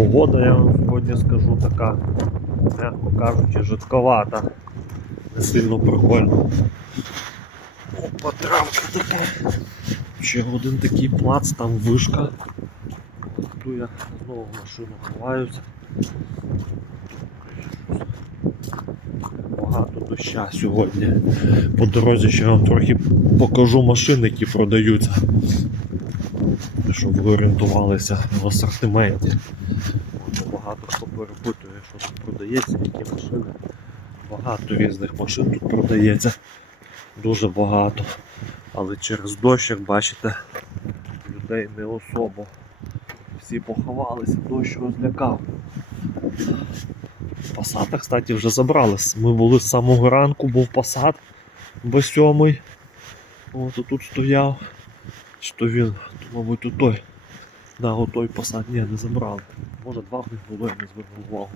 Погода, я вам сьогодні скажу, така, м'яко кажучи, жидковата. Не сильно прикольно. Опа, травка така. Ще один такий плац, там вишка. Тут я знову в машину ховаюся. Багато доща сьогодні. По дорозі ще вам трохи покажу машини, які продаються. Щоб ви орієнтувалися в асортименті. Багато хто перепитує, що тут продається, які машини. Багато різних машин тут продається. Дуже багато. Але через дощ, як бачите, людей не особо. Всі поховалися, дощ розлякав. Пасата, кстати, вже забрали. Ми були з самого ранку, був пасат без сьомий. От тут стояв. Що він, мабуть, тут той. Да, от той пасат, ні, не забрали. Може два в них було, я не звернув увагу.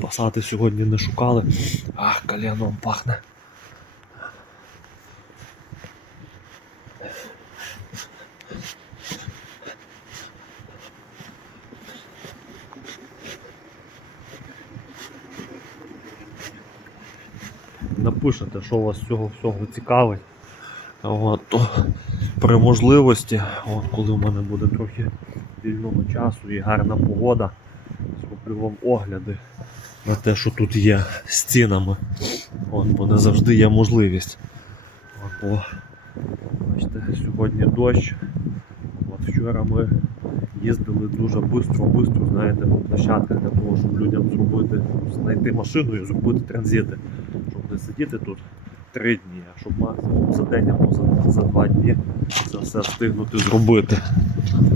Пасати сьогодні не шукали. Ах, коленом пахне. Напишете, що вас цього всього цікавить. От, то при можливості, от, коли в мене буде трохи вільного часу і гарна погода, зроблю вам огляди на те, що тут є з цінами. От, бо не завжди є можливість. От, бо, бачите, сьогодні дощ. От вчора ми їздили дуже швидко-швидко, знаєте, по площадках для того, щоб людям зробити, знайти машину і зробити транзити. Щоб не сидіти тут три дні, а щоб максимум за день або за, за два дні це все встигнути зробити.